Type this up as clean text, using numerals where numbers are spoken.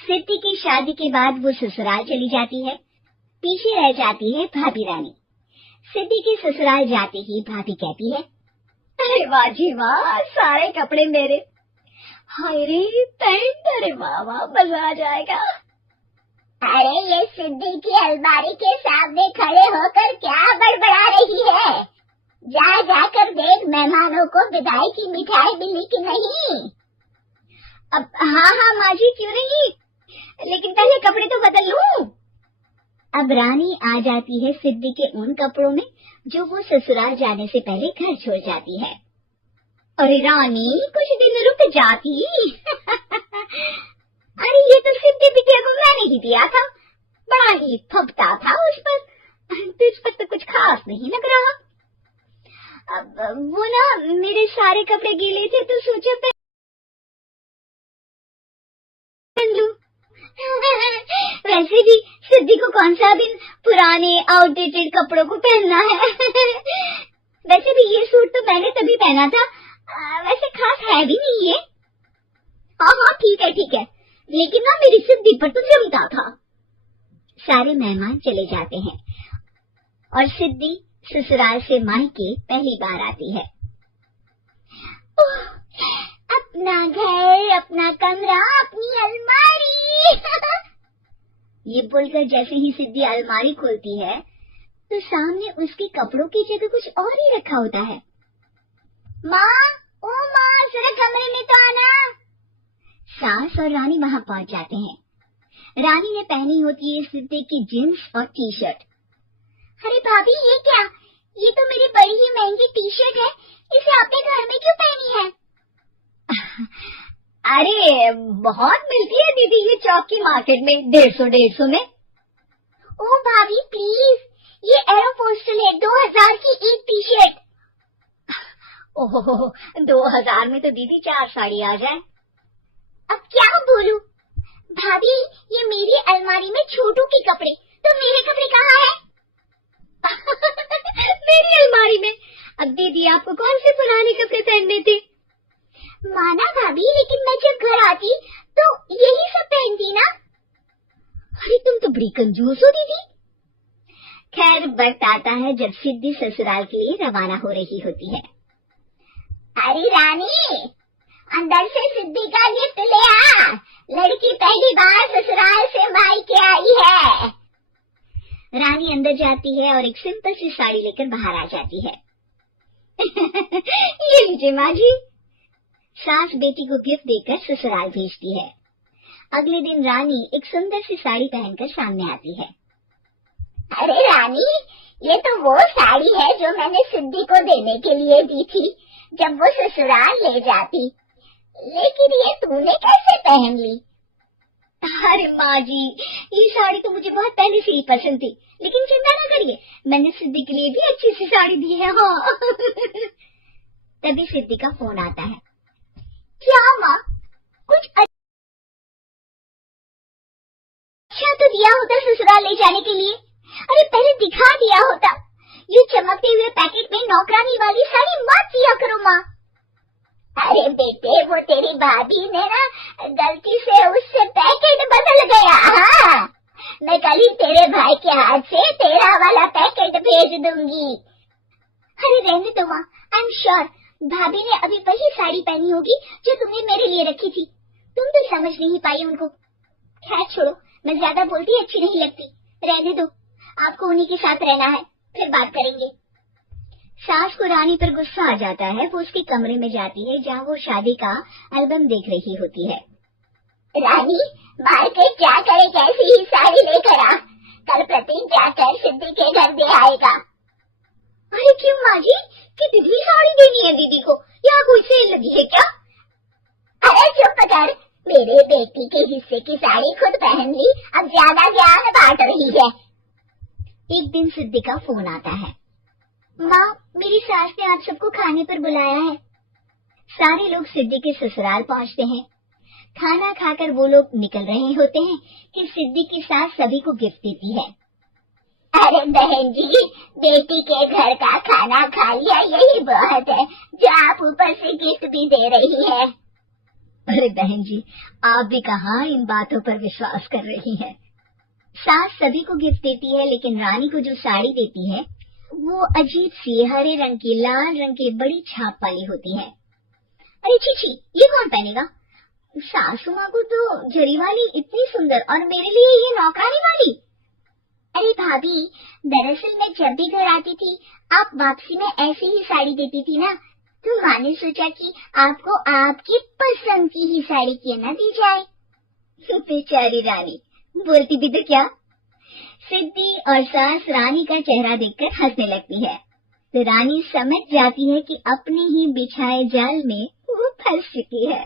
सिद्धि की शादी के बाद वो ससुराल चली जाती है। पीछे रह जाती है भाभी रानी। सिद्धि के ससुराल जाते ही भाभी कहती है, अरे वाह जी वाह, सारे कपड़े मेरे। हाय रे पैंट, अरे वाह वाह, मजा आ जाएगा। अरे ये सिद्धि की अलमारी के सामने खड़े होकर क्या बड़बड़ा रही है? जा जाकर देख मेहमानों को विदाई की मिठाई मिली कि नहीं। अब हाँ माँ जी, क्यों नहीं, लेकिन पहले कपड़े तो बदल लूं। अब रानी आ जाती है सिद्धि के उन कपड़ों में जो वो ससुराल जाने से पहले घर छोड़ जाती है। अरे रानी, कुछ दिन रुक जाती। अरे ये तो सिद्धि बिटिया को मैंने ही दिया था, बड़ा ही फबता था उस पर, तुझ पर तो कुछ खास नहीं लग रहा। अब वो ना मेरे सारे कपड़े गीले थे तो सोचा पहन लूं। वैसे भी सिद्धि को कौन सा दिन पुराने आउटडेटेड कपड़ों को पहनना है। वैसे भी ये सूट तो मैंने तभी पहना था, वैसे खास है भी नहीं है। हाँ ठीक है, लेकिन ना मेरी सिद्धि पर तो जमता था। सारे मेहमान चले जाते हैं और सिद्धि ससुराल से मायके पहली बार आती है। अपना घर, अपना कमरा, अपनी अलमारी। ये बोलकर जैसे ही सिद्धि अलमारी खोलती है तो सामने उसके कपड़ों की जगह कुछ और ही रखा होता है। माँ, ओ माँ, जरा कमरे में तो आना। सास और रानी वहाँ पहुँच जाते हैं। रानी ने पहनी होती है सिद्धि की जींस और टी शर्ट। अरे भाभी, ये क्या? ये तो मेरी बड़ी ही महंगी टी शर्ट है, इसे आपने घर में क्यों पहनी है? अरे बहुत मिलती है दीदी ये चौक की मार्केट में, 150 में। ओह भाभी प्लीज, ये एरोपोस्टल है, 2000 की एक टी शर्ट। ओह 2000 में तो दीदी 4 साड़ी आ जाए। अब क्या बोलूं? भाभी, ये मेरी अलमारी में छोटू के कपड़े, तो मेरे कपड़े कहाँ हैं? मेरी अलमारी में? अब दीदी आपको कौन से पुराने कपड़े पहनने थे? माना भाभी, लेकिन मैं जब घर आती तो यही सब पहनती ना। अरे तुम तो बड़ी कंजूस हो दीदी। खैर वक्त आता है जब सिद्धि ससुराल के लिए रवाना हो रही होती है। अरे रानी, अंदर से सिद्धि का गिफ्ट ले आ, लड़की पहली बार ससुराल से मायके आई है। रानी अंदर जाती है और एक सिंपल सी साड़ी लेकर बाहर आ जाती है। ये लीजिए माँ जी। सास बेटी को गिफ्ट देकर ससुराल भेजती है। अगले दिन रानी एक सुंदर सी साड़ी पहनकर सामने आती है। अरे रानी, ये तो वो साड़ी है जो मैंने सिद्धि को देने के लिए दी थी जब वो ससुराल ले जाती, लेकिन ये तूने कैसे पहन ली? अरे माँ जी, ये साड़ी तो मुझे बहुत पहले से ही पसंद थी, लेकिन चिंता न करिए, मैंने सिद्धि के लिए भी अच्छी सी साड़ी दी है। हाँ। तभी सिद्धि का फोन आता है। क्या माँ, कुछ अच्छा तो दिया होता ससुराल ले जाने के लिए। अरे पहले दिखा दिया होता। ये चमकते हुए पैकेट में नौकरानी वाली साड़ी मत दिया करो माँ। अरे बेटे, वो तेरी भाभी ने ना गलती से उससे पैकेट बदल गया। हाँ, मैं कल ही तेरे भाई के हाथ से तेरा वाला पैकेट भेज दूंगी। अरे रहने दो माँ, आई एम श्योर भाभी ने अभी वही साड़ी पहनी होगी जो तुमने मेरे लिए रखी थी। तुम तो समझ नहीं पाई उनको। खैर छोड़ो, मैं ज्यादा बोलती अच्छी नहीं लगती, रहने दो, आपको उन्हीं के साथ रहना है, फिर बात करेंगे। सास को रानी पर गुस्सा आ जाता है। वो उसके कमरे में जाती है जहाँ वो शादी का एल्बम देख रही होती है। रानी, मार्केट जाकर एक ऐसी ही साड़ी लेकर आ, कल प्रतीक जाकर सिद्धि के घर दे आएगा। अरे क्यों माँ जी, कितनी साड़ी देनी है दीदी को? यहाँ कोई सेल लगी है क्या? अरे चुप कर, मेरे बेटी के हिस्से की साड़ी खुद पहन ली, अब ज्यादा ज्ञान बांट रही है। एक दिन सिद्धि का फोन आता है। माँ, मेरी सास ने आप सबको खाने पर बुलाया है। सारे लोग सिद्धि के ससुराल पहुँचते हैं। खाना खाकर वो लोग निकल रहे होते हैं कि सिद्धि की सास सभी को गिफ्ट देती है। अरे बहन जी, बेटी के घर का खाना खा लिया, यही बहुत है जो आप ऊपर से गिफ्ट भी दे रही है। अरे बहन जी, आप भी कहाँ इन बातों पर विश्वास कर रही हैं। सास सभी को गिफ्ट देती है, लेकिन रानी को जो साड़ी देती है वो अजीब सी हरे रंग की, लाल रंग की, बड़ी छाप वाली होती है। अरे छी, ये कौन पहनेगा? सासू माँ को तो जरी वाली इतनी सुंदर, और मेरे लिए ये नौकरानी वाली। अरे भाभी, दरअसल मैं जब भी घर आती थी आप वापसी में ऐसी ही साड़ी देती थी ना, तो माँ ने सोचा कि आपको आपकी पसंद की ही साड़ी क्यों ना दी जाए। बेचारी रानी, बोलती भी तो क्या। सिद्धि और सास रानी का चेहरा देखकर हंसने लगती है, तो रानी समझ जाती है कि अपने ही बिछाए जाल में वो फंस चुकी है।